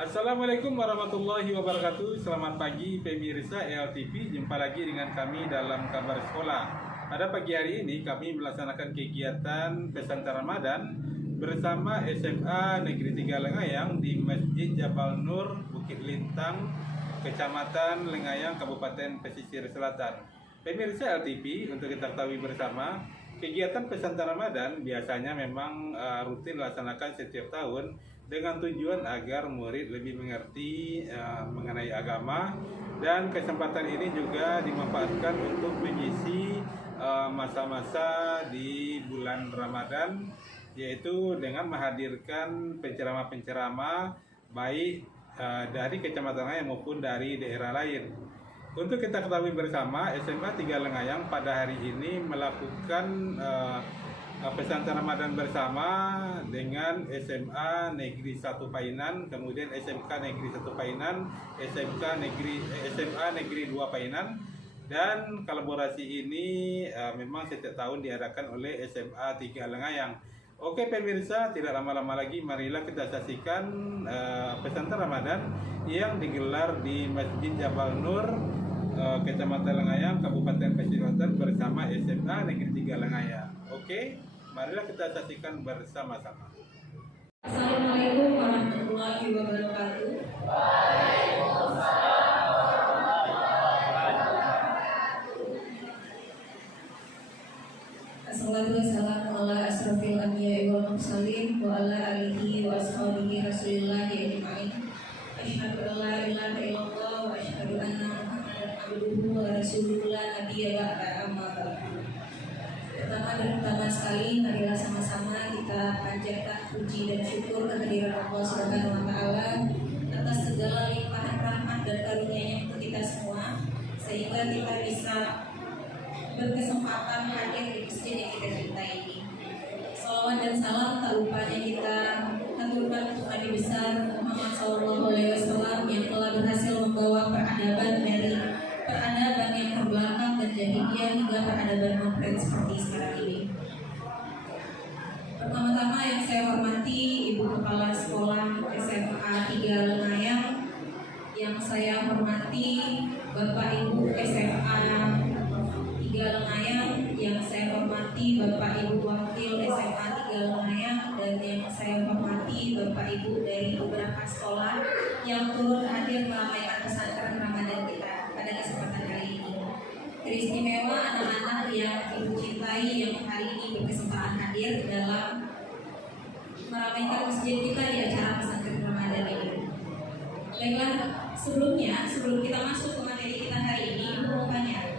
Assalamualaikum warahmatullahi wabarakatuh. Selamat pagi pemirsa LTV. Jumpa lagi dengan kami dalam kabar sekolah. Pada pagi hari ini kami melaksanakan kegiatan pesantren Ramadan bersama SMA Negeri 3 Lengayang di Masjid Jabal Nur, Bukit Lintang, Kecamatan Lengayang, Kabupaten Pesisir Selatan. Pemirsa LTV, untuk kita ketahui bersama, kegiatan pesantren Ramadan biasanya memang rutin dilaksanakan setiap tahun dengan tujuan agar murid lebih mengerti mengenai agama, dan kesempatan ini juga dimanfaatkan untuk mengisi masa-masa di bulan Ramadan, yaitu dengan menghadirkan penceramah-penceramah baik dari kecamatan Lengayang maupun dari daerah lain. Untuk kita ketahui bersama, SMA 3 Lengayang pada hari ini melakukan pesantren Ramadan bersama dengan SMA Negeri 1 Painan, kemudian SMK Negeri 1 Painan, SMA Negeri 2 Painan, dan kolaborasi ini memang setiap tahun diadakan oleh SMA 3 Lengayang. Oke pemirsa, tidak lama-lama lagi, marilah kita saksikan pesantren Ramadan yang digelar di Masjid Jabal Nur, Kecamatan Lengayang, Kabupaten Pesisir Selatan bersama SMA Negeri 3 Lengayang. Oke, marilah kita saksikan bersama-sama. Assalamualaikum warahmatullahi wabarakatuh. Assalatu wassalamu ala asrofil anbiya'i wal mursalin wa ala alihi wa ashabihi rasulillahi ajma'in. Asyhadu an la ilaha illallah wa asyhadu anna Muhammadan abduhu wa rasuluhu la nabiyya ba'da, amma ba'du. Pertama dan utama sekali, marilah sama-sama kita panjatkan puji dan syukur kehadiran Allah Subhanahu wa Ta'ala atas segala limpahan rahmat dan karunia-Nya untuk kita semua, sehingga kita bisa berkesempatan hadir di masjid yang kita cintai ini. Salawat dan salam tak lupanya kita haturkan untuk Nabi besar Muhammad SAW yang telah berhasil membawa peradaban dari peradaban yang terbelakang dan jahiliyah hingga peradaban modern seperti sekarang ini. Pertama-tama yang saya hormati Ibu Kepala Sekolah SMA 3 Lengayang, yang saya hormati Bapak Ibu SMA 3 Lengayang, yang saya hormati Bapak Ibu Wakil SMA 3 Lengayang, dan yang saya hormati Bapak Ibu dari beberapa sekolah yang turut hadir meramaikan pesantren Ramadan kita pada kesempatan hari ini. Teristimewa anak-anak yang Ibu cintai yang hari ini berkesempatan hadir dalam meramaikan masjid kita di acara pesantren Ramadan ini. Baiklah, sebelum kita masuk ke materi kita hari ini, Ibu mau tanya,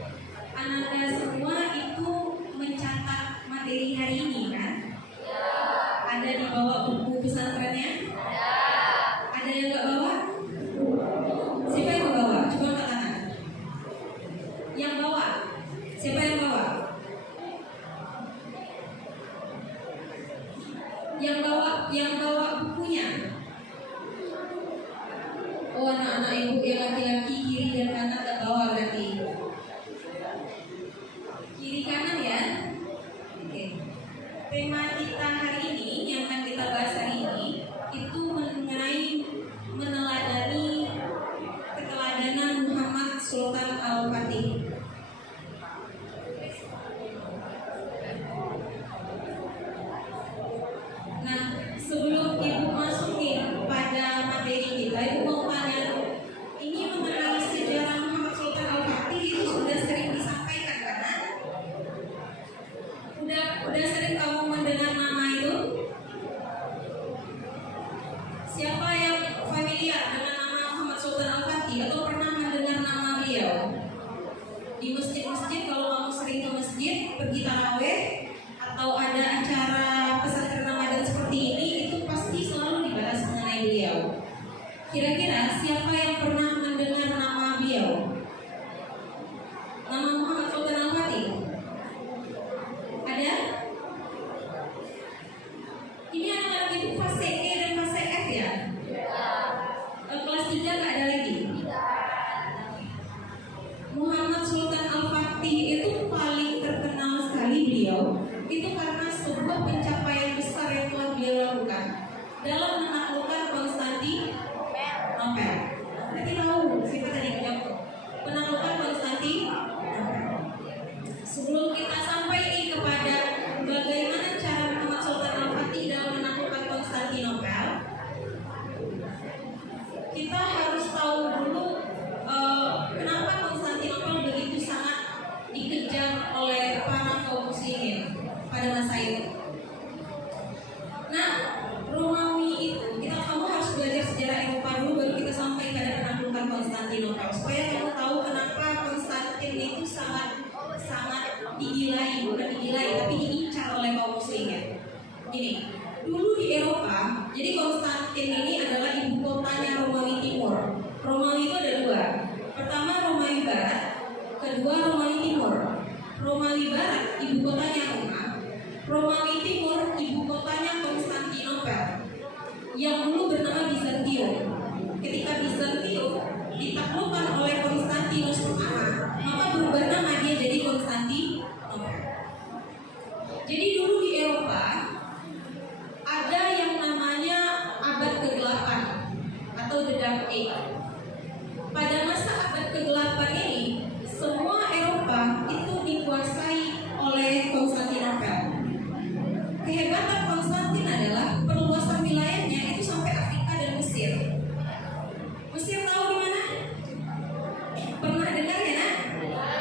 anak-anak semua itu mencatat materi hari ini kan? Ada di bawah buku pesantrennya? Ada yang nggak bawa? Siapa yang bawa? Coba angkat tangan. Yang bawa? Siapa yang bawa? Yang bawa bukunya? Oh, anak-anak ibu yang laki-laki kiri dan kanan nggak bawa berarti. Kiri kanan ya. Oke. Tema kita hari ini yang akan kita bahas hari ini itu mengenai meneladani keteladanan Muhammad Sultan Al-Fatih. Nah, sebelum Ibu masukin pada materi kita, Ibu mau tanya, ini mengenai sejarah Muhammad Sultan Al-Fatih itu sudah sering disampaikan kan? Udah sering kamu mendengar nama itu? Siapa yang familiar dengan nama Muhammad Sultan Al-Fatih atau pernah mendengar nama beliau? Di masjid-masjid, kalau kamu sering ke masjid, pergi tarawih atau ada acara pesantren Ramadan seperti ini, itu pasti selalu dibahas mengenai beliau. Kira-kira siapa yang pernah mendengar nama beliau? Nama Muhammad Sultan Al-Fatih? Ada? Ini anak-anak ibu fase E dan fase F ya? Kelas 3 nggak ada lagi? Muhammad Sultan Al-Fatih itu paling terkenal sekali beliau itu karena sebuah pencapaian besar yang telah beliau lakukan dalam menaklukkan Konstantinopel. Konstantinopel. Tapi tahu siapa tadi yang jawab? Penaklukan Konstantinopel. Sebelum kita sampai nih kepada bagaimana cara Muhammad Sultan Al-Fatih dalam menaklukkan Konstantinopel, kita harus tahu dulu kenapa Konstantinopel begitu sangat dikejar oleh para kaum muslimin pada masa itu. Nah, Romawi itu kamu harus belajar sejarah Eropa dulu baru kita sampai pada penaklukan Konstantinopel supaya kamu tahu kenapa Konstantin itu sangat digilai, bukan digilai tapi diincar oleh kaum muslimin. Gini, dulu di Eropa, jadi Konstantin ini adalah ibu kotanya Romawi Timur. Romawi itu ada dua. Pertama Romawi Barat, kedua Romawi Timur. Romawi Barat ibu kotanya Roma, Romawi Timur ibu kotanya Konstantinopel yang dulu bernama Bizantium. Ketika Bizantium ditaklukkan oleh Konstantinus pertama, maka berubah nama dia jadi Konstantinopel. Jadi dulu di Eropa ada yang namanya abad ke-8 atau the Dark Age. Pada masa abad ke-8 ini, semua Eropa itu dikuasai oleh Konstantinopel. Kehebatan Konstantin adalah perluasan wilayahnya itu sampai Afrika dan Mesir. Mesir tahu di mana? Pernah dengar ya, Nak?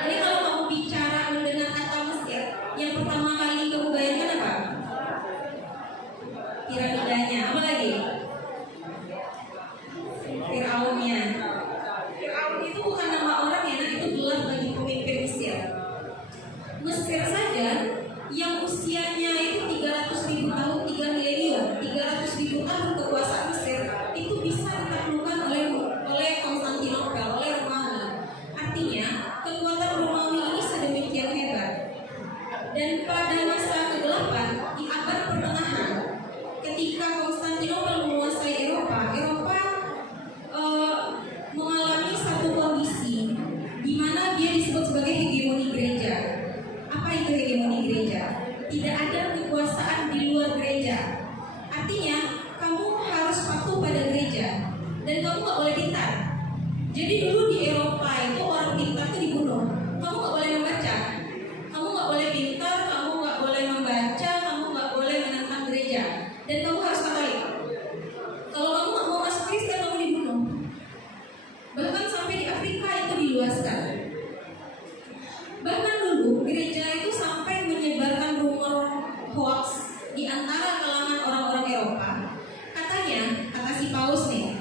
Jadi kalau kamu bicara mendengar kata Mesir, yang pertama kali kamu bayangkan apa? Piramidanya, apa lagi? Firaunnya. Firaun itu bukan nama orang ya, Nak, itu gelar bagi pemimpin Mesir. Mesir saja yang usianya itu 300.000 tahun, 3 milenium, 300.000 tahun kekuasaan Mesir itu bisa ditaklukkan oleh Konstantinopel, oleh Romawi. Artinya kekuatan Romawi ini sedemikian hebat. Dan pada masa ke-8 di abad pertengahan, ketika Konstantinopel menguasai Eropa mengalami satu kondisi di mana dia disebut sebagai hegemoni gereja. Apa itu hegemoni gereja? Tidak ada kekuasaan di luar gereja. Artinya kamu harus patuh pada gereja dan kamu nggak boleh pintar. Jadi dulu di Eropa itu orang pintar itu dibunuh. Kamu nggak boleh membaca, kamu nggak boleh pintar, kamu nggak boleh membaca, kamu nggak boleh menentang gereja, dan kamu harus Katolik. Kalau kamu nggak mau masuk Kristen, kamu dibunuh. Bahkan sampai di Afrika itu diluaskan. Bahkan dulu gereja itu sampai menyebarkan rumor hoax di antara kalangan orang-orang Eropa. Katanya, kata si Paus nih,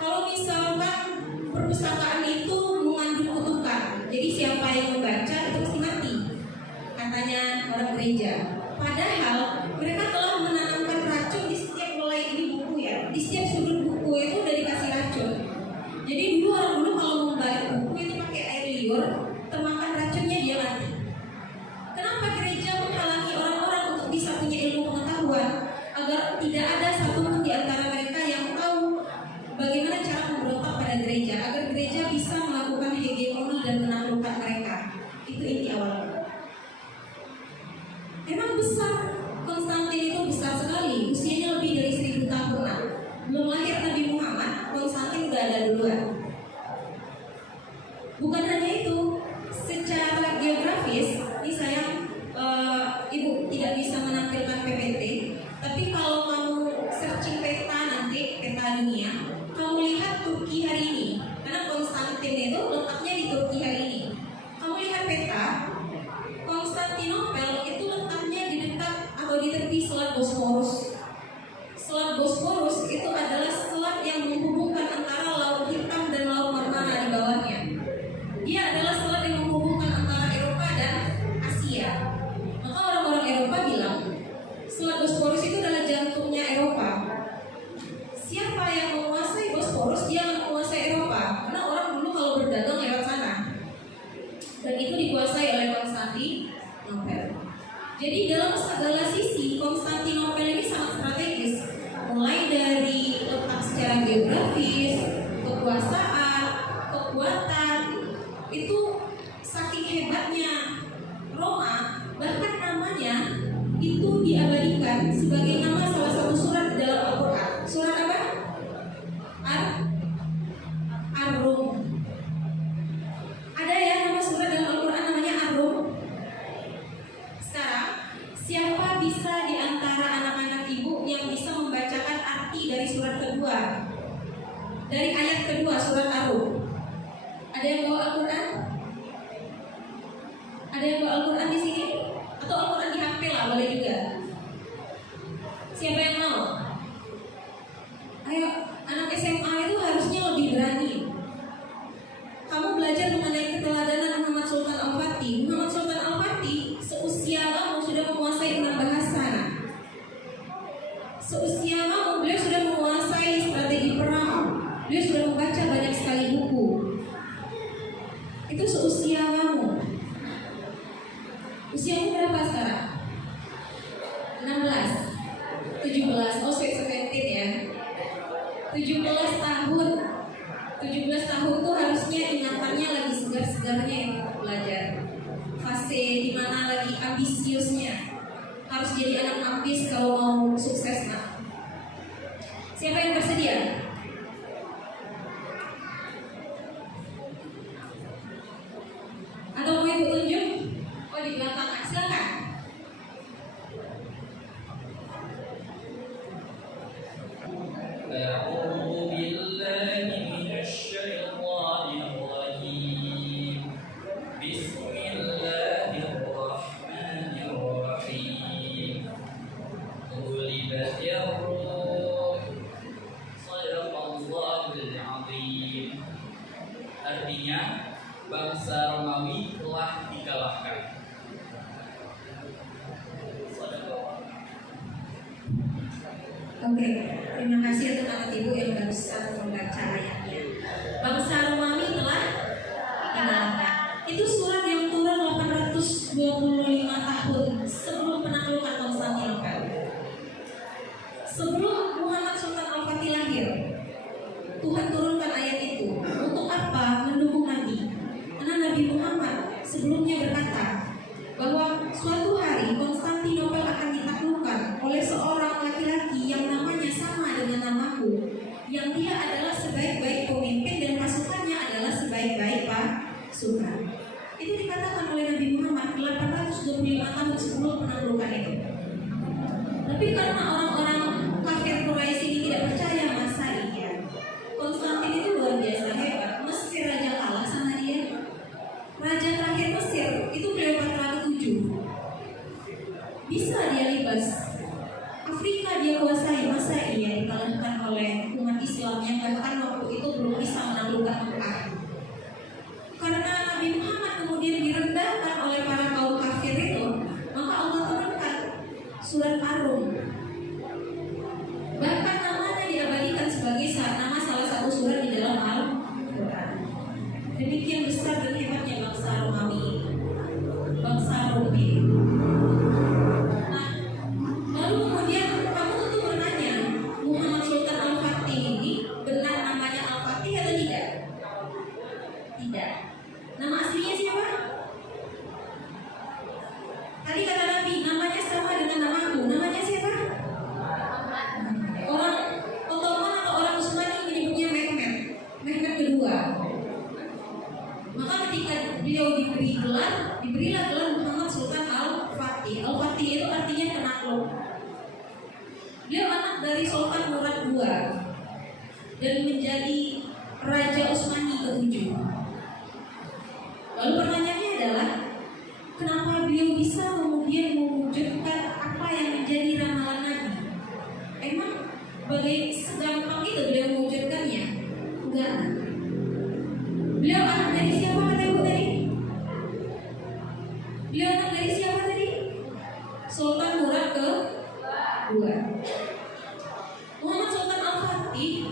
kalau misalkan perpustakaan itu mengandung kutukan, jadi siapa yang membaca itu pasti mati, katanya orang gereja. Padahal mereka telah menanamkan racun di setiap mulai ini buku ya, di setiap sudut buku itu udah dikasih racun. Jadi orang dulu kalau membalik buku itu pakai air liur, termakan racunnya dia mati. Kenapa gereja menghalangi orang-orang untuk bisa punya ilmu pengetahuan agar tidak ada satupun di antara mereka yang tahu bagaimana cara memberontak pada gereja, agar gereja bisa melakukan hegemoni dan menaklukkan mereka. Itu inti awalnya. Memang besar, Konstantin itu besar sekali, usianya lebih dari 1000 tahun. Belum lahir Nabi Muhammad, Konstantin udah ada duluan. Bukan hanya itu, secara geografis, ini saya Ibu tidak bisa menampilkan PPT, tapi kalau kamu searching peta nanti, peta dunia, kamu lihat Turki hari ini, karena Konstantin itu letaknya di Turki hari ini. Kamu lihat peta, Konstantinopel itu letaknya di dekat atau di tepi Selat Bosporus. Selat Bosporus itu adalah selat yang menghubungkan antara Laut Hitam dan Laut Marmara di bawahnya. Dia adalah selat yang menghubungkan antara Eropa dan Asia. Maka orang-orang Eropa bilang Selat Bosporus itu adalah jantungnya Eropa. Siapa yang menguasai Bosporus, dia yang menguasai Eropa. Karena orang dulu kalau berdagang lewat sana. Dan itu dikuasai oleh Konstantinopel. Jadi dalam segala sisi Konstantinopel ini sangat strategis. Mulai dari letak secara geografis, kekuasaan, kekuatan, itu saking hebatnya Roma, bahkan namanya itu diabadikan sebagai nama salah satu surat di dalam Al-Quran. Surat apa? dari ayat kedua surat Ar-Rum. Ada yang bawa Al-Quran? Ada yang bawa Al-Quran di sini? Atau Al-Quran di HP lah, boleh juga. Siapa yang mau? Ayo, anak SMA itu harusnya lebih berani. Kamu belajar mengenai keteladanan Muhammad Sultan Al-Fatih. Muhammad Sultan Al-Fatih seusia kamu sudah menguasai 6 bahasa. Seusia kamu, beliau sudah menguasai strategi perang. Beliau sudah membaca banyak sekali buku. Itu seusia kamu. Usiamu berapa sekarang? 16, 17, oh sweet 17 ya. 17 tahun. 17 tahun tuh harusnya ingatannya lagi segar-segarnya untuk belajar. Fase dimana lagi ambisiusnya. Harus jadi anak ambis kalau mau sukses nah. Siapa yang bersedia? Atau mau ibu tunjuk? Oh di belakang, silakan. أعوذ بالله من الشيطان الرجيم بسم الله الرحمن الرحيم غلبت الروم صدق الله العظيم. Artinya bangsa Romawi telah dikalahkan. Oke, terima kasih untuk anak ibu yang barusan membaca ayatnya. Bangsa Romawi telah dikalahkan. Itu surat yang turun 825 tahun sebelum penaklukan Konstantinopel. Sebelum Muhammad Sultan Al-Fatih lahir, Tuhan turunkan ayat itu. Untuk apa? Mendukung Nabi. Karena Nabi Muhammad sebelumnya berkata bahwa suatu hari Konstantinopel akan ditaklukkan oleh seorang laki-laki yang namanya sama dengan namaku, yang dia adalah sebaik-baik pemimpin dan pasukannya adalah sebaik-baik pasukan. Itu dikatakan oleh Nabi Muhammad 825 tahun sebelum penaklukan itu. Tapi karena orang-orang kafir Quraisy ini tidak percaya masa iya, Konstantin itu luar biasa hebat. Mesir raja kalah sama dia. Raja terakhir Mesir itu Cleopatra ke-7. Bisa dia libas. Afrika dia kuasai, masa iya dikalahkan oleh umat Islam yang bahkan waktu itu belum bisa menaklukkan Mekah. Karena Nabi Muhammad kemudian direndahkan oleh para kaum kafir itu, maka Allah turunkan surat Ar-Rum. Bahkan namanya diabadikan sebagai nama salah satu surat di dalam Al-Quran. Demikian besar dan hebatnya bangsa Romawi, bangsa Romawi. Nah, lalu kemudian kamu tentu bertanya, Muhammad Sultan Al-Fatih ini benar namanya Al-Fatih atau tidak? Tidak. Nama aslinya siapa? Tadi kata Nabi, namanya sama dengan namaku. Namanya siapa? Orang Ottoman atau orang Utsmani menyebutnya Mehmet. Mehmet kedua. Maka ketika beliau diberilah gelar Muhammad Sultan Al-Fatih. Al-Fatih itu artinya penakluk. Beliau anak dari Sultan Murad II dan menjadi Raja Utsmani ke-7. Lalu pertanyaannya adalah, kenapa beliau bisa kemudian mewujudkan apa yang menjadi ramalan Nabi? Emang segampang itu beliau mewujudkannya? Enggak. Beliau anak dari siapa kata ibu tadi? Beliau anak dari siapa tadi? Sultan Murad ke-2. Muhammad Sultan Al-Fatih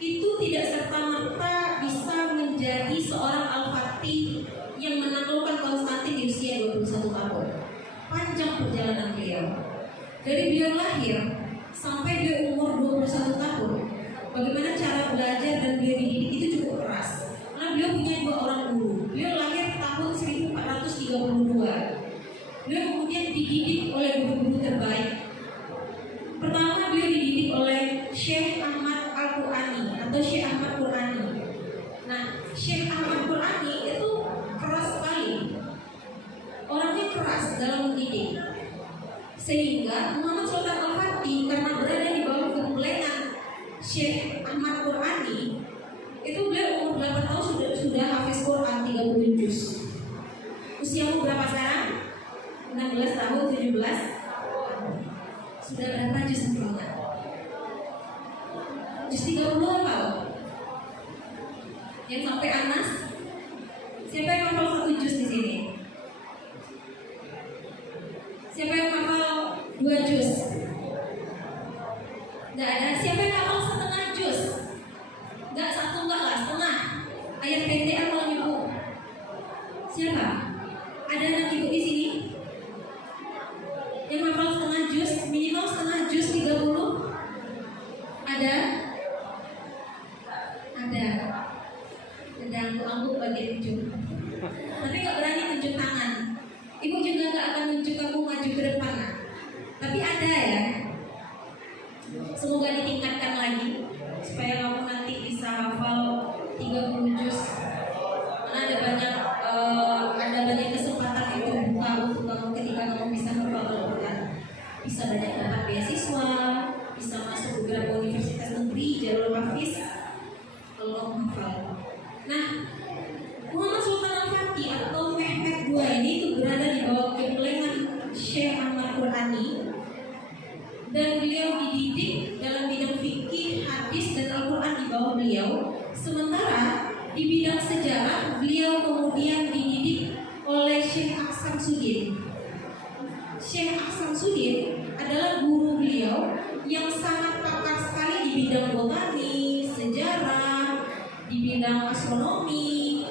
itu tidak serta-merta bisa menjadi seorang Al-Fatih yang menaklukkan Konstantin di usia 21 tahun. Panjang perjalanan beliau. Dari beliau lahir sampai beliau umur 21 tahun. Bagaimana cara belajar dan beliau dididik itu cukup keras. Karena beliau punya 2 orang guru. Beliau lahir tahun 1432. Beliau kemudian dididik oleh guru-guru terbaik. Pertama beliau dididik oleh Syekh Ahmad Al-Qurani atau Syekh Ahmad Qurani. Nah, Syekh Ahmad Qurani itu keras sekali. Orangnya keras dalam mendidik. Sehingga Muhammad Sultan Al-Fatih karena berada di bawah gemblengan Syekh Ahmad Qurani, Sudah berapa juz teman-teman? Juz 30 apa? Yang sampai Anas? Siapa yang hafal 1 juz di sini? Siapa yang hafal 2 juz? Nggak ada. Siapa yang hafal setengah juz? Nggak satu, nggak lah, setengah. Ayat pendek hafal ibu. Siapa? Ada anak ibu di sini? Yang hafal setengah juz, minimal setengah juz 30? Ada? Ada. Sedang angguk bagi tunjuk. Tapi nggak berani tunjuk tangan. Ibu juga nggak akan tunjuk aku maju ke depan. Tapi ada ya. Semoga ditingkatkan lagi supaya kamu nanti bisa hafal 30 juz. Karena ada banyak kesempatan itu buka untuk kamu ketika kamu bisa hafal Al-Quran. Bisa banyak dapat beasiswa, bisa masuk beberapa universitas negeri, jalur hafiz kalau kamu hafal. Nah, Muhammad Sultan Al-Fatih atau Mehmet II ini itu berada di bawah kepelenggan Syekh Ahmad Qur'ani, dan beliau dididik dalam bidang fikih, hadis, dan Al-Quran di bawah beliau. Sementara di bidang sejarah beliau kemudian dididik oleh Syekh Aksamsuddin. Syekh Aksamsuddin adalah guru beliau yang sangat pakar sekali di bidang botani, sejarah, di bidang astronomi.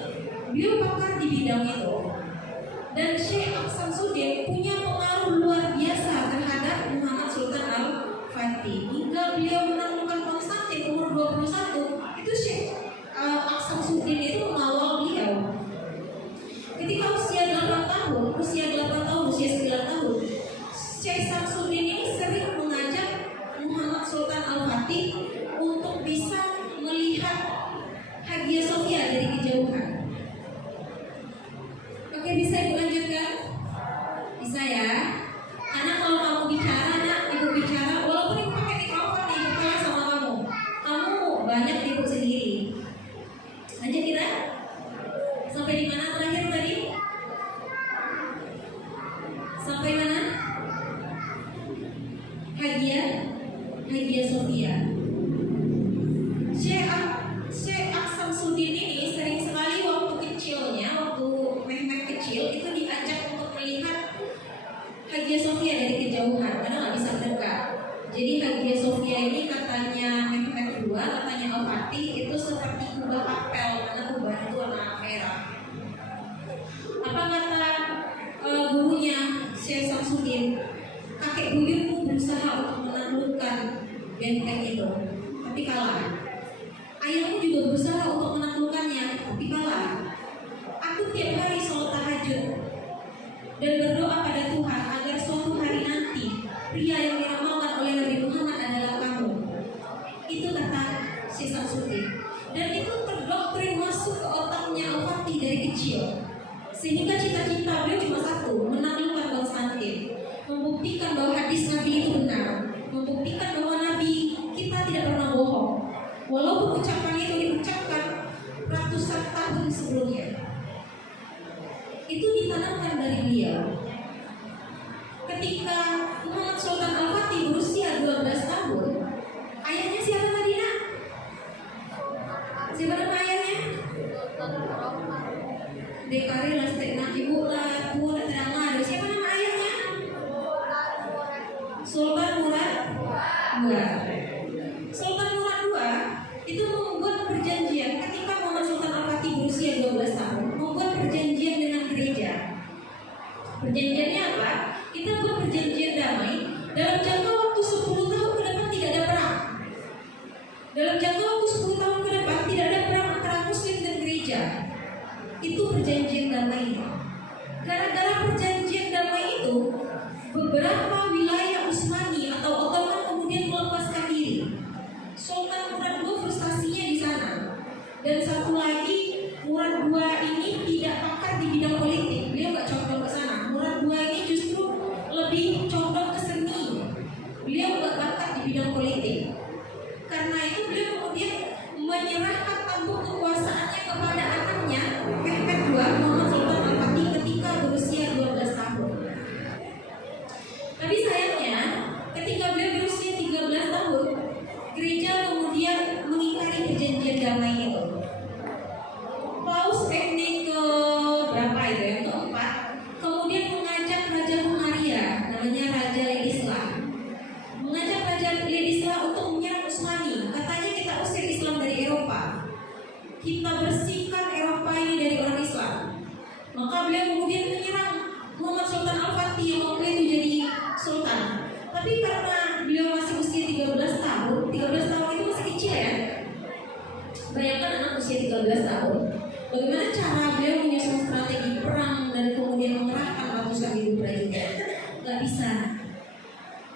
Beliau pakar di bidang itu. Dan Syekh Aksamsuddin punya pengaruh luar biasa terhadap Muhammad Sultan Al-Fatih hingga beliau menemukan Konstantin umur 21. Itu Syekh Aksamsuddin itu mengawal beliau. Ketika usia 8 tahun, usia 9 tahun, Syekh Samsuddin ini sering mengajak Muhammad Sultan Al-Fatih untuk bisa melihat Hagia Sophia dari kejauhan. Oke, bisa ibu lanjutkan? Bisa ya? Anak kalau kamu bicara, anak ibu bicara, walaupun ibu pakai mikrofon nih, ibu kalah sama kamu. Kamu banyak ibu sendiri. Lanjut kita? Sampai di mana terakhir tadi? Sampai mana? Hagia Sophia. Syekh Aksamsuddin ini sering sekali waktu kecilnya, waktu Mehmet kecil itu diajak untuk melihat Hagia Sophia dari kejauhan karena nggak bisa dekat. Jadi Hagia Sophia ini katanya Mehmet II, katanya Al-Fatih itu seperti kubah apel karena kubah itu warna merah. Apa kata gurunya Syekh Samsuddin? Kakek buyutmu berusaha untuk menaklukkan benteng itu, tapi kalah. Ayahmu juga berusaha untuk menaklukkannya, tapi kalah. Aku tiap hari sholat tahajud dan berdoa pada Tuhan agar suatu hari nanti pria yang diramalkan oleh Nabi Muhammad adalah kamu. Itu kata Syekh Samsuddin. Dan itu terdoktrin masuk ke otaknya Al-Fatih dari kecil. Sehingga cita-cita beliau cuma satu, menaklukkan Konstantin, membuktikan bahwa hadis Nabi itu benar, membuktikan bahwa Nabi kita tidak pernah bohong. Walaupun ucapan itu diucapkan ratusan tahun sebelumnya. Itu ditanamkan dari beliau. Ketika Muhammad Sultan Al-Fatih berusia 12 tahun, ayahnya siapa tadi nak? Siapa nama ayahnya? Dekari lah, nak ibu lah, bu, dan terang ada. Siapa nama ayahnya? Sultan Murad II. Sultan Murad II itu membuat perjanjian ketika Muhammad Sultan Al-Fatih berusia 12 tahun, membuat perjanjian dengan gereja. Perjanjiannya apa? Kita buat perjanjian damai dalam jangka waktu 10 tahun ke depan tidak ada perang. Dalam jangka waktu 10 tahun ke depan tidak ada perang antara Muslim dan gereja. Itu perjanjian damai. Gara-gara perjanjian damai itu, beberapa wilayah Utsmani atau Ottoman kemudian melepaskan diri. Sultan Murad II frustasinya di sana. Dan satu lagi, Murad II ini tidak pakar di bidang politik. Beliau nggak condong ke sana. Murad II ini justru lebih condong ke seni. Beliau nggak bakat di bidang politik. Karena itu beliau kemudian menyerahkan tampuk kekuasaannya kepada anaknya Mehmet II, Muhammad Sultan Al-Fatih ketika berusia 12 tahun. Tapi sayangnya, ketika Alfati yang waktu itu jadi sultan. Tapi karena beliau masih usia 13 tahun, 13 tahun itu masih kecil ya. Bayangkan anak usia 13 tahun, bagaimana cara beliau menyusun strategi perang dan kemudian mengerahkan ratusan ribu prajurit? Gak bisa.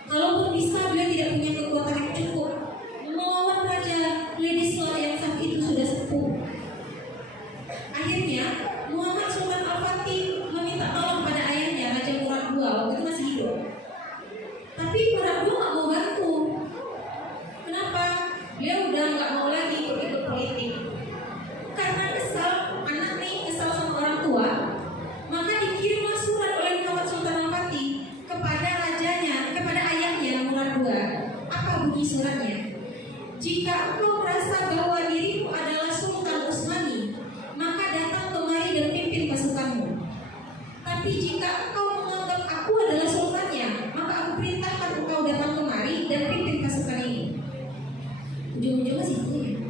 Kalaupun bisa, beliau tidak punya kekuatan yang cukup melawan Raja Vladisław yang saat itu sudah sepuh. Akhirnya Muhammad Sultan Al-Fatih meminta tolong pada ayahnya Raja Murad II, waktu itu masih hidup. Tapi Murad II nggak mau bantu. Kenapa? Beliau udah nggak mau lagi ikut politik. Karena kesal, anak nih kesal sama orang tua, maka dikirimlah surat oleh Muhammad Sultan Al-Fatih kepada rajanya, kepada ayahnya Murad II. Apa bunyi suratnya? Jika engkau merasa bahwa dirimu adalah Sultan Utsmani, maka datang kemari dan pimpin pasukanmu. Tapi jika engkau menganggap aku adalah sultannya, maka aku perintahkan engkau datang kemari dan pimpin pasukan ini. Ujung-ujungnya sih itu ya.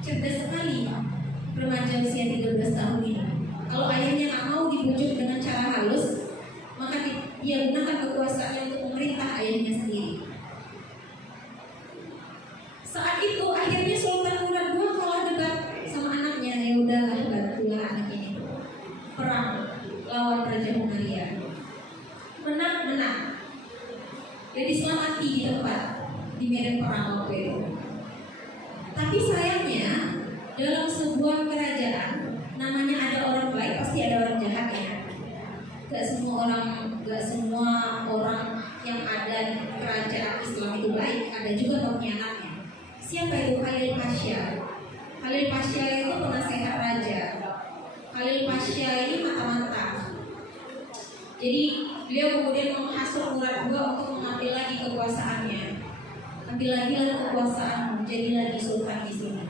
Cerdas sekali remaja usia 13 tahun ini. Kalau ayahnya nggak mau dibujuk dengan cara halus, maka dia gunakan kekuasaannya untuk memerintah ayahnya sendiri. Saat itu akhirnya Sultan Murad II kalah debat sama anaknya. Ya udahlah, bantulah anak ini perang lawan Raja Hungaria. Menang. Vladisław mati di tempat di medan perang waktu itu. Tapi sayangnya dalam sebuah kerajaan namanya ada orang baik pasti ada orang jahat ya. Gak semua orang yang ada di kerajaan Islam itu baik, ada juga pengkhianatnya. Siapa itu? Khalil Pasha. Khalil Pasha itu penasehat raja. Khalil Pasha ini mata-mata. Jadi beliau kemudian menghasut Murad II untuk mengambil lagi kekuasaannya. Ambil lagi kekuasaan, menjadi lagi sultan di sini.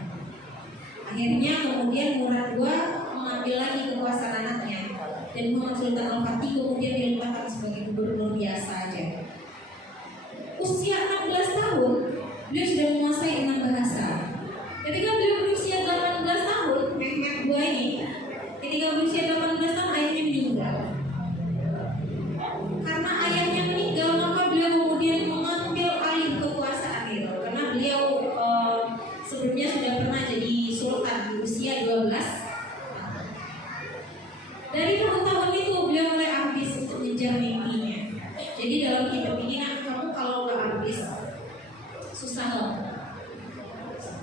Akhirnya kemudian Murad II mengambil lagi kekuasaan anaknya, dan Muhammad Sultan Al-Fatih kemudian diletakkan sebagai gubernur biasa aja. Usia 16 tahun, beliau sudah menguasai 6 bahasa. Ketika beliau berusia 18 tahun, Mehmet II ini, ketika berusia 18 tahun ayahnya meninggal. Karena ayahnya meninggal, maka beliau kemudian mengambil alih kekuasaan itu. Karena beliau sebelumnya sudah pernah jadi sultan di usia 12. Dari tahun-tahun itu beliau mulai ambis untuk mengejar mimpinya. Jadi dalam hidup ini kamu kalau nggak ambis susah loh.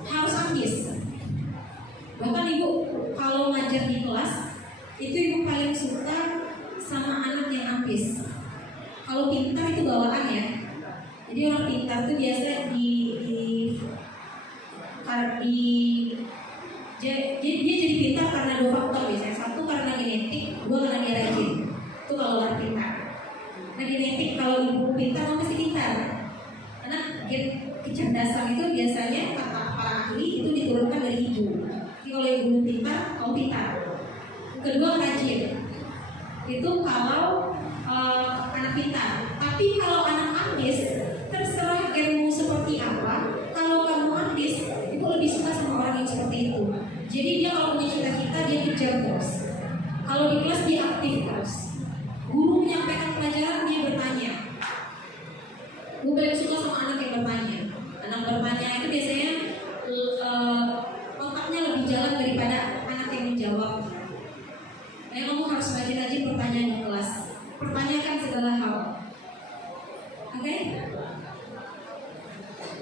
Harus ambis. Bahkan ibu kalau ngajar di kelas itu ibu paling suka sama anak yang ambis. Kalau pintar itu bawaan ya. Jadi orang pintar itu biasa dia jadi pintar karena 2 faktor biasanya. 1 karena genetik, 2 karena dia rajin. Itu kalau orang pintar. Nah genetik kalau ibu pintar kamu pasti pintar. Karena kecerdasan itu biasanya kata para ahli itu diturunkan dari ibu. Jadi kalau ibu pintar, kamu pintar. Kedua rajin. Itu kalau anak pintar. Tapi kalau anak ambis, terserah genmu seperti apa. Kalau kamu ambis, itu lebih suka sama orang yang seperti itu. Jadi dia kalau punya cita-cita dia kejar terus. Kalau di kelas dia aktif terus. Guru menyampaikan pelajaran dia bertanya. Gue paling suka sama anak yang bertanya. Anak bertanya itu biasanya otaknya lebih jalan daripada anak yang menjawab. Nah, kamu harus rajin-rajin pertanyaan di kelas. Pertanyakan segala hal. Oke?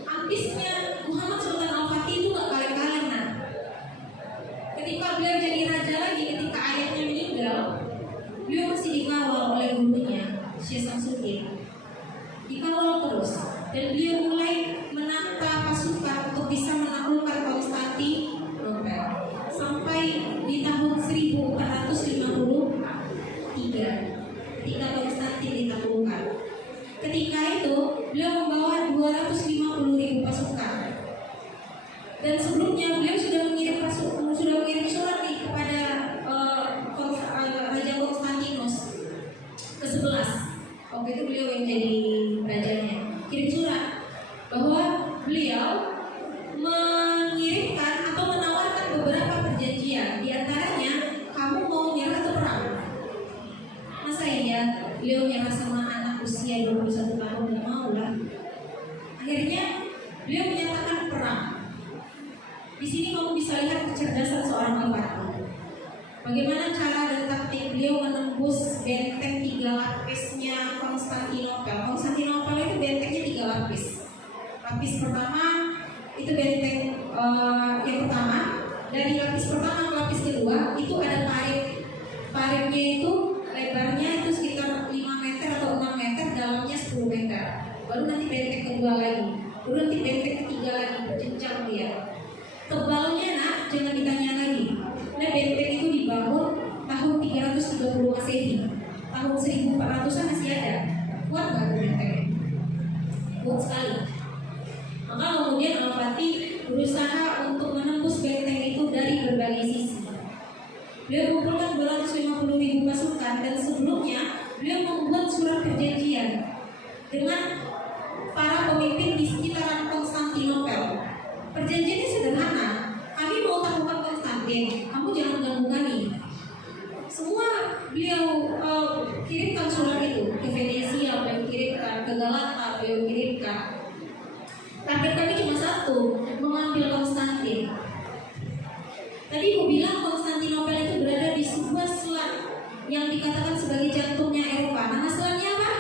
Ambisnya Muhammad Sultan Al-Fatih itu gak kaleng-kaleng nah. Ketika beliau jadi raja lagi, ketika ayahnya meninggal, beliau masih dikawal oleh gurunya Syekh Samsuddin. Dikawal terus. Dan beliau mulai menata pasukan untuk bisa menaklukkan Konstantinopel sampai di tahun 1453 ketika Konstantin ditaklukkan. Ketika itu beliau membawa 250.000 pasukan. Dan sebelumnya beliau sudah mengirim surat nih kepada Raja Konstantinus ke-11. Waktu itu beliau yang jadi rajanya. Kirim surat bahwa beliau mengirimkan atau menawarkan beberapa perjanjian. Di antaranya kamu mau nyerah atau perang? Masa iya beliau lihat kecerdasan seorang Al-Fatih. Bagaimana cara dan taktik beliau menembus benteng 3 lapisnya Konstantinopel. Konstantinopel itu bentengnya 3 lapis. Lapis pertama itu benteng yang pertama. Dari lapis pertama ke lapis kedua itu ada parit. Paritnya itu lebarnya itu sekitar 5 meter atau 6 meter, dalamnya 10 meter. Baru nanti benteng kedua lagi, baru nanti benteng ketiga lagi, berjenjang dia. Tebalnya jangan ditanya lagi. Nah, benteng itu dibangun tahun 330 Masehi. Tahun 1400-an masih ada. Kuat nggak tuh bentengnya? Kuat sekali. Maka kemudian Al-Fatih berusaha untuk menembus benteng itu dari berbagai sisi. Beliau mengumpulkan 250.000 pasukan, dan sebelumnya beliau membuat surat perjanjian dengan para pemimpin di sekitaran Konstantinopel. Perjanjiannya sederhana. Kami mau taklukkan Konstantin, kamu jangan ganggu kami. Semua beliau kirimkan surat itu ke Venesia, beliau kirimkan ke Galata, beliau kirimkan. Target kami cuma satu, mengambil Konstantin. Tadi Ibu bilang Konstantinopel itu berada di sebuah selat yang dikatakan sebagai jantungnya Eropa. Nama selatnya apa?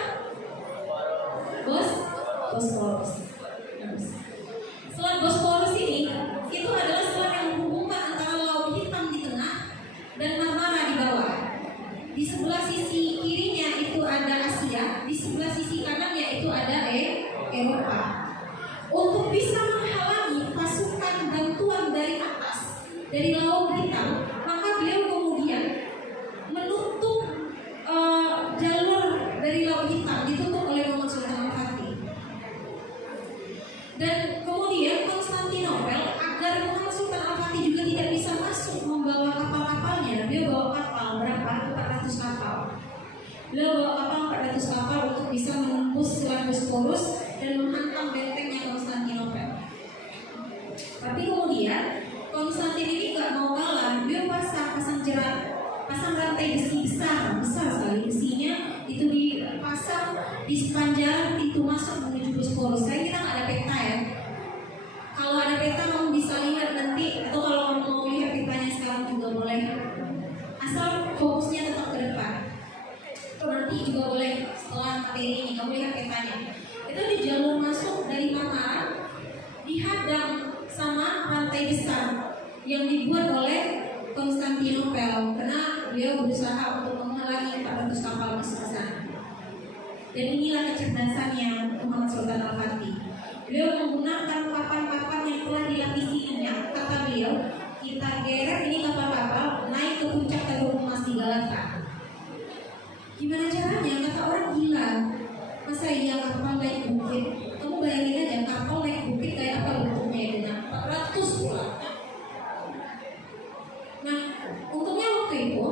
Bosporus. Selat Bosporus ini itu adalah selat yang menghubungkan antara Laut Hitam di tengah dan Marmara di bawah. Di sebelah sisi kirinya itu ada Asia, di sebelah sisi kanannya itu ada Eropa. Untuk bisa menghalangi pasukan bantuan dari atas, dari Laut Hitam, maka beliau kemudian menutup jalur dari Laut Hitam, ditutup oleh Muhammad Sultan Al-Fatih. Dan kemudian Konstantinopel, agar Muhammad Sultan Al-Fatih juga tidak bisa masuk membawa kapal-kapalnya, beliau bawa kapal berapa? 400 kapal. Beliau bawa kapal 400 kapal untuk bisa menembus Selat Bosporus dan menghantam bentengnya Konstantinopel. Tapi kemudian Konstantin ini gak mau kalah, beliau pasang jerat, pasang rantai besi besar sekali besinya itu dipasang di sepanjang pintu masuk menuju Bosporus. Saya kira nggak ada peta ya. Kalau ada peta kamu bisa lihat nanti, atau kalau kamu mau lihat petanya sekarang juga boleh. Asal fokusnya tetap ke depan. Atau nanti juga boleh setelah materi ini kamu lihat petanya. Itu di jalur masuk dari Mataram dihadang sama rantai besar yang dibuat oleh Konstantinopel, karena beliau berusaha untuk menghalangi 400 kapal masuk ke sana. Dan inilah kecerdasannya Muhammad Sultan Al-Fatih. Beliau menggunakan papan-papan yang telah dilapisi minyak. Kata beliau, kita geret ini kapal-kapal naik ke puncak Tanduk Emas di Galata. Gimana caranya? Kata orang gila. Masa iya kapal naik bukit? Kamu bayangin aja kapal naik bukit kayak apa bentuknya ya, dengan 400 pula. Nah, untungnya waktu itu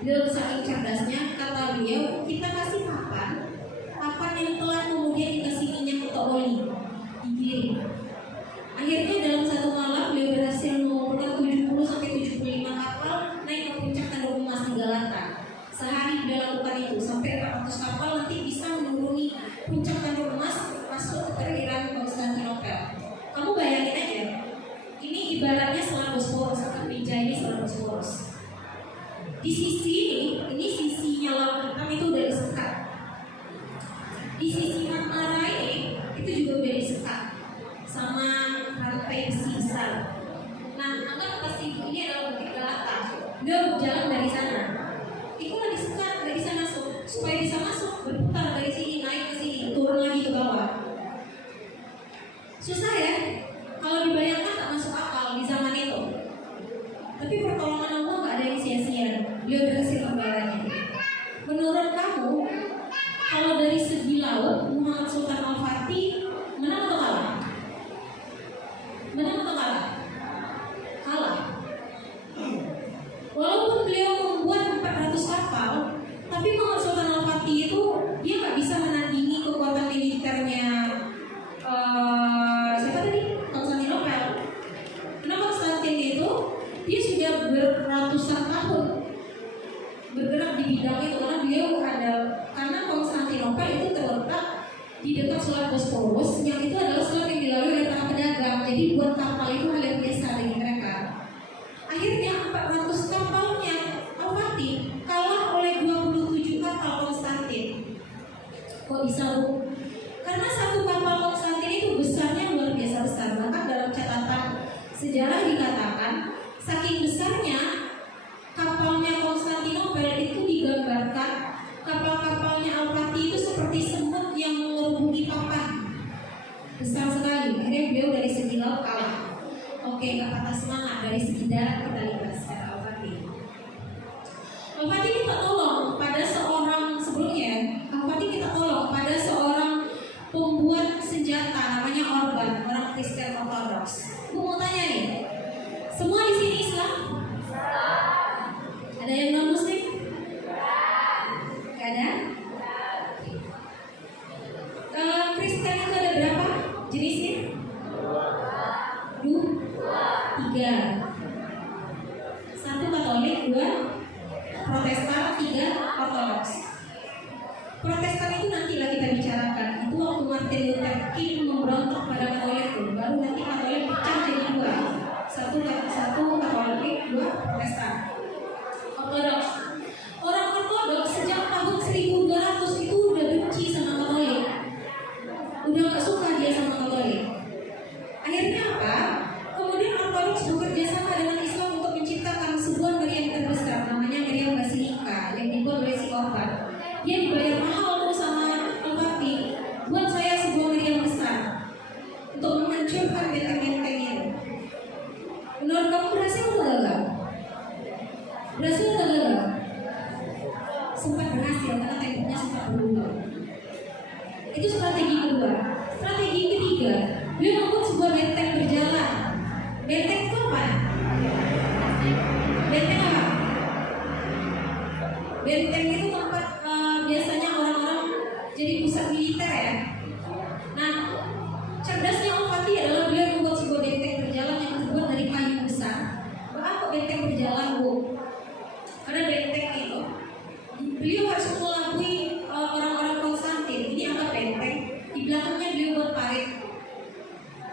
beliau saking cerdasnya, kata beliau, kita kasih papan yang telah kemudian dikasih minyak atau oli, digiring. Akhirnya dalam satu malam beliau berhasil mengumpulkan 70-75 kapal naik ke puncak Tanduk Emas di Galata. Sehari beliau lakukan itu sampai 400 kapal nanti bisa menuruni puncak Tanduk Emas masuk ke perairan Konstantinopel. Kamu bayangin aja, ini ibaratnya Selat Bosporus, atau meja ini Selat Bosporus. Di sisi ini sisinya Laut Hitam itu udah disekat. Di sisi Marmara ini itu juga udah disekat sama rantai besi besar. Nah, anggap kasih ini adalah bukit Galata. Beliau berjalan dari sana. Itu udah disekat, nggak bisa masuk. Supaya bisa masuk, berputar dari sini naik ke sini, turun lagi ke bawah. Susah ya? Kalau dibayangkan tak masuk akal di zaman itu. Tapi pertolongan Allah nggak ada yang sia-sia. Beliau berhasil membayarnya. Menurut kamu, kalau dari segi laut, Muhammad Sultan Al-Fatih menang atau kalah? Menang atau kalah? Kalah. Walaupun beliau membuat 400 kapal, tapi Muhammad Sultan Al-Fatih itu dia nggak bisa menandingi kekuatan militernya siapa tadi? Konstantinopel. Karena Konstantin itu dia sudah beratusan tahun bergerak di bidang itu, karena beliau karena Konstantinopel itu terletak di dekat Selat Bosporus, yang itu adalah selat yang dilalui oleh para pedagang. Jadi buat kapal itu hal yang biasa bagi mereka. sejarah dikatakan saking besarnya kapalnya Konstantinopel itu digambarkan kapal-kapalnya Al-Fatih itu seperti semut yang mengerubungi papan. Besar sekali. Akhirnya beliau dari segi laut kalah. Oke, nggak patah semangat. Dari segi darat kita lihat secara Al-Fatih. Al-Fatih kita tolong pada seorang sebelumnya. Al-Fatih kita tolong pada seorang pembuat senjata namanya Orban, orang Kristen Ortodoks. Aku mau tanya nih, semua di sini Islam? Ada yang non Muslim? Gak ada? Kristen itu ada berapa jenisnya? 3. 1 Katolik, 2 Protestan, 3 Ortodoks. Protestan itu nantilah kita bicarakan. Itu waktu Martin Luther King memberontak pada Katolik itu, baru nanti Katolik pecah jadi 2. Satu Katolik, 2 Protestan. Ortodoks. Orang Ortodoks sejak tahun 1200 itu udah benci sama Katolik. Udah gak suka dia sama Katolik. Akhirnya apa? Kemudian Ortodoks bekerja sama dengan Islam untuk menciptakan sebuah meriam terbesar namanya meriam Basilika yang dibuat oleh si Orban. Dia dibayar mahal tuh sama Al-Fatih. Buat saya sebuah meriam besar untuk menghancurkan benteng-benteng itu. Menurut kamu berhasil atau gagal? Berhasil atau gagal? Sempat berhasil karena temboknya sempat berubah. Itu strategi kedua. Strategi ketiga, dia membuat sebuah benteng berjalan. Benteng itu apa? Benteng apa? Benteng itu tempat biasanya orang-orang jadi pusat militer ya. Nah, cerdasnya Al-Fatih adalah dia membuat sebuah benteng berjalan yang terbuat dari kayu besar. Kenapa benteng berjalan, Bu? Karena benteng itu beliau harus mengelabui orang-orang Konstantin. Ini angkat benteng, di belakangnya beliau buat parit.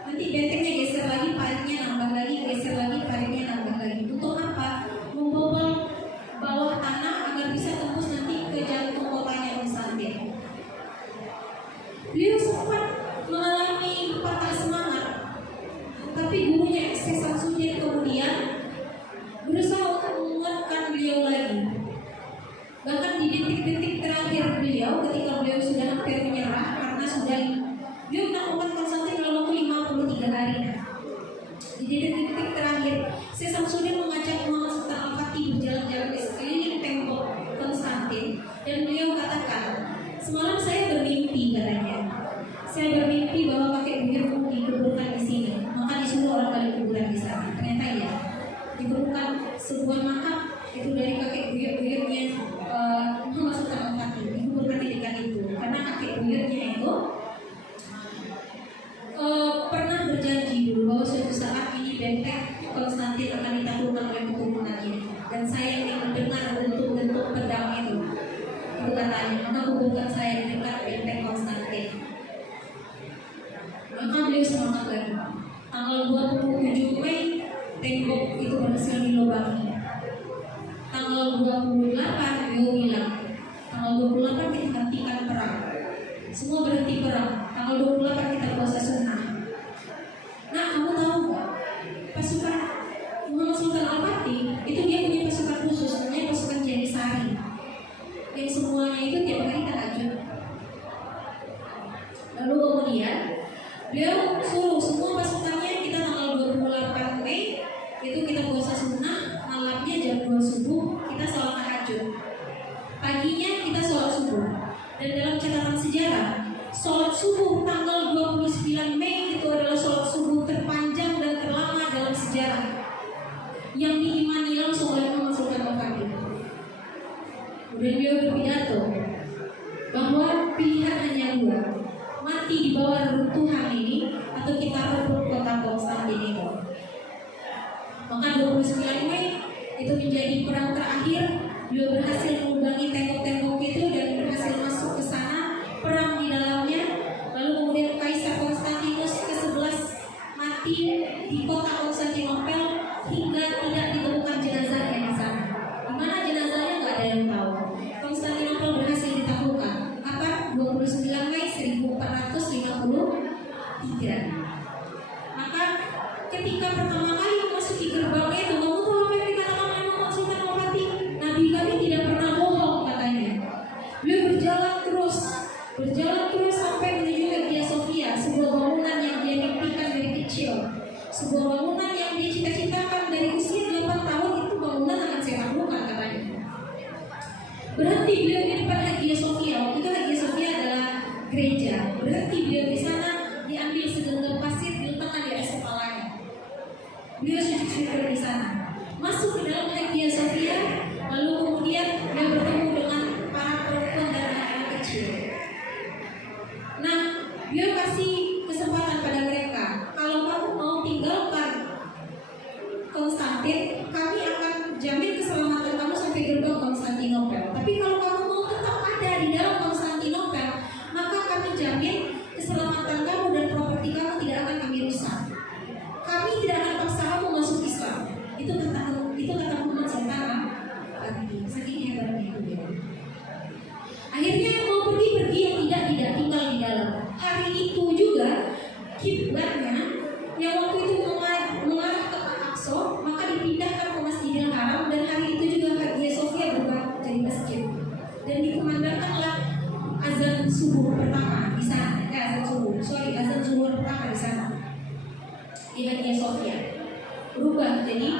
Nanti bentengnya geser lagi, paritnya nambah lagi, geser lagi, paritnya nambah lagi. Untuk apa? Membobol bawah tanah agar bisa tembus nanti ke jantung kotanya Konstantin. Beliau sempat mengalami patah semangat, tapi gurunya S.T. Samsudin kemudian berusaha untuk menguatkan beliau lagi. Bahkan di detik-detik terakhir beliau, ketika beliau sudah hampir menyerah karena sudah beliau menaklukkan Konstantin dalam waktu 53 hari. Di detik-detik terakhir, Syekh Samsudin mengajak Muhammad Sultan Al-Fatih berjalan-jalan di sekeliling tembok Konstantin dan beliau katakan, semalam saya bermimpi katanya. Saya bermimpi bahwa kakek buyutku dikuburkan di sini, maka disuruh orang gali kuburan di sana. Ternyata ya, dikuburkan sebuah makam itu dari kakek buyutnya Muhammad Sultan Al-Fatih, dikuburkan di dekat itu karena kakek buyutnya itu pernah berjanji dulu bahwa suatu saat ini benteng Konstantin akan ditaklukkan oleh keturunannya dan saya ingin mendengar bentuk-bentuk pedang itu katanya, maka kuburkan saya di dekat benteng Konstantin. Maka beliau semangat lagi. Tanggal 27 Mei tembok itu berhasil dilubangi. Tanggal 28 beliau bilang, tanggal 28 kita hentikan perang. Semua berhenti perang. Tanggal 28 kita puasa sunnah. Nah, kamu tahu nggak? Pasukan Muhammad Sultan Al-Fatih itu dia punya pasukan khusus, namanya pasukan Janisari. Yang semuanya itu tiap hari tahajud. Lalu kemudian beliau suruh semua pasukannya kita tanggal 28 Mei itu kita puasa sunnah, malamnya jam 2 subuh kita sholat tahajud. Paginya kita sholat subuh. Dan dalam catatan sejarah, sholat subuh tanggal 29 Mei itu adalah sholat subuh terpanjang dan terlama dalam sejarah yang diimani langsung oleh Muhammad Sultan Al-Fatih. Kemudian beliau berpidato bahwa pilihan hanya dua, mati di bawah runtuhan ini atau kita rebut kota Konstantin itu. Maka 29 Mei itu menjadi perang terakhir. Beliau berhasil melubangi tembok-tembok itu dan berhasil masuk ke sana, perang di dalamnya. Lalu kemudian Kaisar Konstantinus ke-11 mati di kota Konstantinopel hingga tidak ditemukan jenazahnya di sana. Di mana jenazahnya nggak ada yang tahu. Konstantinopel berhasil ditaklukkan. Apa? 29 Mei 1453. Maka ketika pertama kali beliau di depan Hagia Sophia. Waktu itu Hagia Sophia adalah gereja. Berhenti beliau di sana, diambil segenggam pasir, diletakkan di atas kepalanya. Beliau sujud syukur di sana. Masuk ke dalam Hagia Sophia, lalu kemudian beliau bertemu dengan para perempuan dan anak-anak kecil. Nah, beliau kasih kesempatan pada mereka, kalau kamu mau tinggalkan Konstantin, kami akan jamin keselamatan kamu sampai gerbang Konstantinopel. Tapi kalau kamu mau tetap ada di dalam Konstantinopel, maka kami jamin keselamatan kamu dan properti kamu tidak akan kami rusak. Kami tidak akan paksa kamu masuk Islam. Itu kata Muhammad Sultan saking hebatnya itu dia. Akhirnya yang mau pergi yang tidak tinggal di dalam. Hari itu juga kiblatnya yang waktu itu mengarah ke Al-Aqsa, maka dipindahkan ke Masjidil Haram, dan hari itu juga Hagia Sophia berubah jadi masjid. Dan dikumandangkanlah azan subuh pertama di sana. Azan subuh pertama di sana. Di Hagia Sophia berubah jadi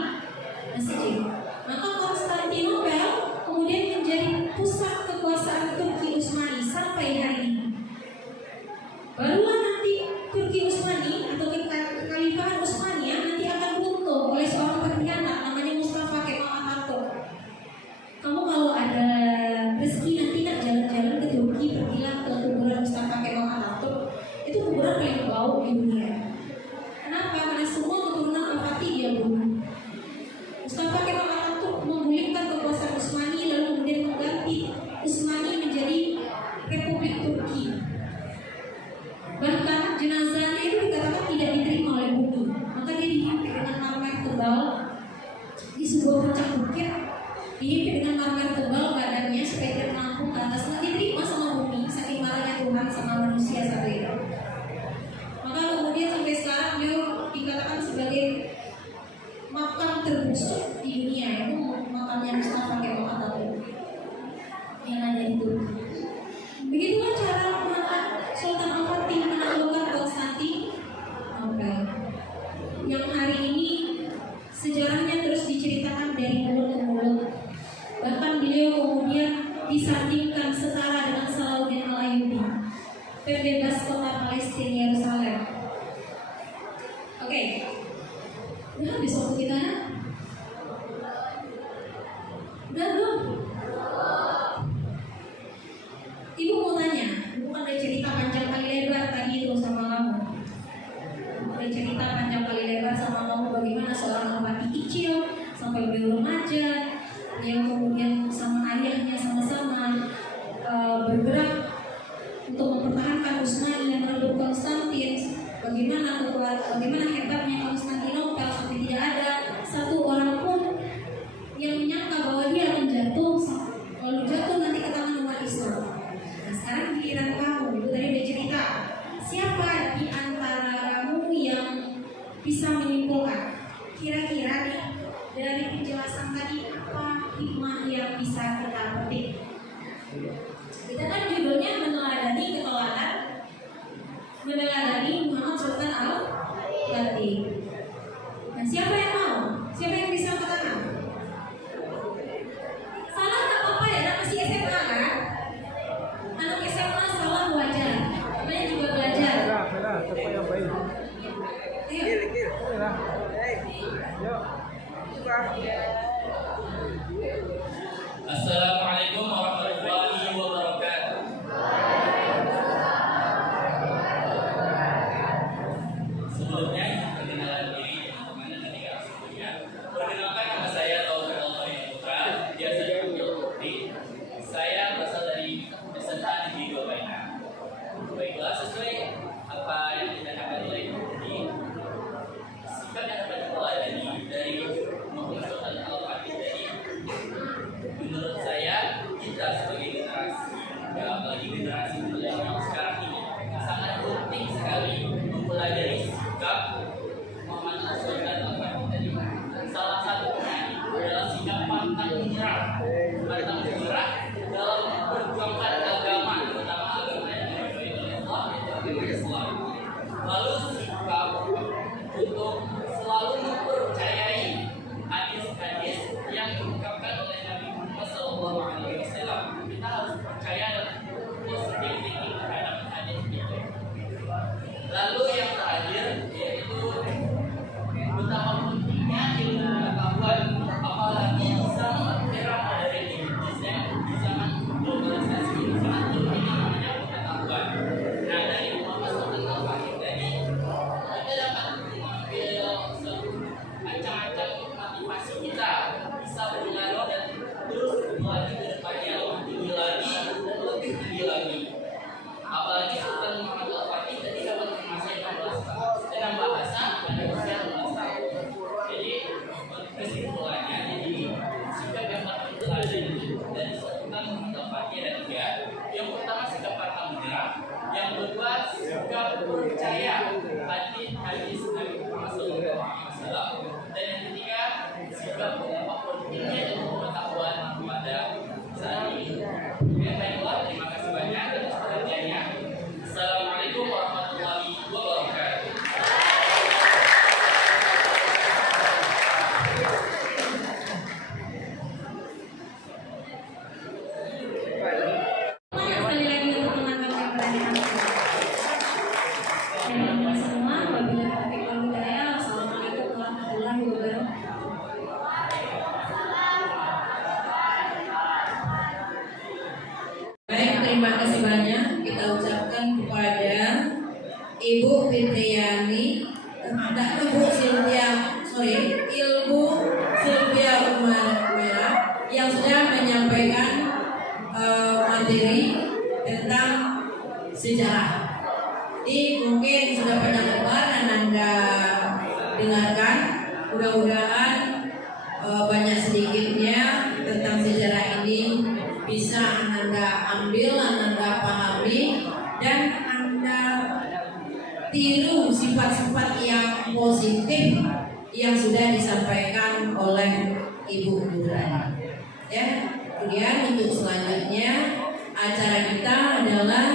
masjid. Maka Konstantinopel kemudian menjadi pusat kekuasaan Turki Utsmani sampai hari ini. Barulah nanti Turki Utsmani atau Kekhalifahan Utsmaniyah nanti akan runtuh oleh seorang pengkhianat namanya Mustafa Kemal Atatürk. Kamu kalau ada rezeki nanti nak jalan-jalan ke Turki, pergilah ke kuburan Mustafa Kemal Atatürk. Itu kuburan paling bau di dunia. Kenapa? Karena semua keturunan Al-Fatih dia bunuh. Mustafa Kemal Atatürk menggulingkan kekuasaan Utsmani, lalu kemudian mengganti Utsmani menjadi Republik Turki. Bahkan jenazahnya itu dikatakan tidak diterima oleh bumi, maka dia dihimpit dengan marmer tebal di sebuah puncak bukit, dihimpit dengan marmer tebal badannya supaya tidak melambung ke atas, nggak diterima sama bumi, saking marahnya Tuhan sama manusia saat itu. Maka kemudian sampai sekarang dia dikatakan sebagai makam terbusuk di dunia, itu makamnya Mustafa Kemal Atatürk yang ada di Turki. Begitulah cara Sultan Al-Fatih menaklukkan Konstantinopel, yang hari ini sejarahnya terus diceritakan dari mulut ke mulut. Bahkan beliau kemudian disandingkan setara dengan Salahuddin Al-Ayyubi, pembebas kota Palestina Yerusalem. Oke. Udah habis waktu kita? Udah belum? Ibu mau tanya, bukan ada cerita panjang kali lebar tadi itu sama kamu. Ada cerita panjang kali lebar sama kamu bagaimana seorang Al-Fatih kecil sampai beliau remaja, yang kemudian sama ayahnya sama-sama bergerak untuk mempertahankan Utsmani yang merebut Konstantin. Bagaimana hebatnya Konstantinopel sampai tidak ada satu orang pun yang menyangka bahwa dia akan jatuh, lalu jatuh nanti ke tangan umat Islam. Nah, sekarang giliran kamu. Ibu tadi udah cerita. Siapa di antara kamu yang bisa menyimpulkan kira-kira nih dari penjelasan tadi apa hikmah yang bisa kita petik? Kita kan judulnya meneladani Muhammad Sultan Al-Fatih. Nah, siapa yang mau? Siapa yang bisa angkat tangan? Salah nggak apa-apa ya, anak masih SMA kan? Anak SMA salah wajar, namanya juga belajar. Siapa yang baik? Assalamualaikum warahmatullahi wabarakatuh. Sebelumnya perkenalan diri teman-teman dan adik sebelumnya. Perkenalkan, nama saya Taufik Al-Fahri Putra, biasa dipanggil Putri. Saya berasal dari SMK Negeri 2 Baina. Baiklah, sesuai apa yang ditanyakan oleh Putri, sikap yang dapat diteladani dari Muhammad Sultan Al-Fatih tadi, menurut saya kita sebagai generasi, ya apalagi generasi milenial sekarang ini, sangat penting sekali mempelajari sikap Muhammad Sultan Al-Fatih tadi. Salah satunya adalah sikap pantang menyerah dalam memperjuangkan agama, terutama agama yang diridhoi oleh Allah, yaitu Islam. Lalu sikap untuk selalu mempercayai hadis-hadis yang diungkapkan oleh Nabi Muhammad SAW. Kita kesimpulannya, jadi sikap yang patut diteladan dan disebutkan tempatnya ada 3. Yang pertama sikap pantang menyerah, yang kedua sikap percaya hadis Nabi Muhammad SAW, dan yang ketiga sikap apapun ilmu dan pengetahuan pada saat ini. Baiklah, terima kasih banyak atas perhatiannya. Assalamualaikum warahmatullahi wabarakatuh. Sekali lagi untuk menanggapi pertanyaan teman-teman semua, wabillahi taufiq wal hidayah. Assalamualaikum warahmatullahi wabarakatuh. Baik, terima kasih banyak kita ucapkan kepada Ibu Fitriani, Ibu Sylvia Umar yang sudah menyampaikan materi tentang sejarah. Jadi mungkin sudah panjang lebar dan Anda dengarkan. Mudah-mudahan banyak sedikitnya tentang sejarah ini bisa Anda ambil, Anda pahami, dan Anda tiru sifat-sifat yang positif yang sudah disampaikan oleh Ibu Nurani. Ya, kemudian untuk selanjutnya acara kita adalah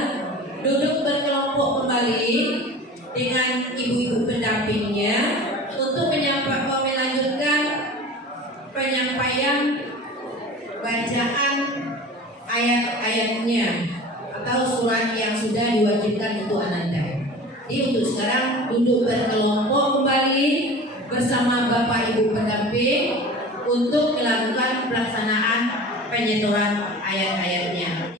duduk berkelompok kembali dengan ibu-ibu pendampingnya untuk melanjutkan penyampaian bacaan ayat-ayatnya atau surat yang sudah diwajibkan untuk Ananda. Jadi untuk sekarang duduk berkelompok kembali bersama Bapak Ibu pendamping untuk melakukan pelaksanaan penyetoran ayat-ayatnya.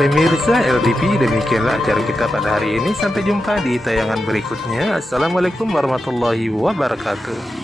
Pemirsa LTV, demikianlah acara kita pada hari ini. Sampai jumpa di tayangan berikutnya. Assalamualaikum warahmatullahi wabarakatuh.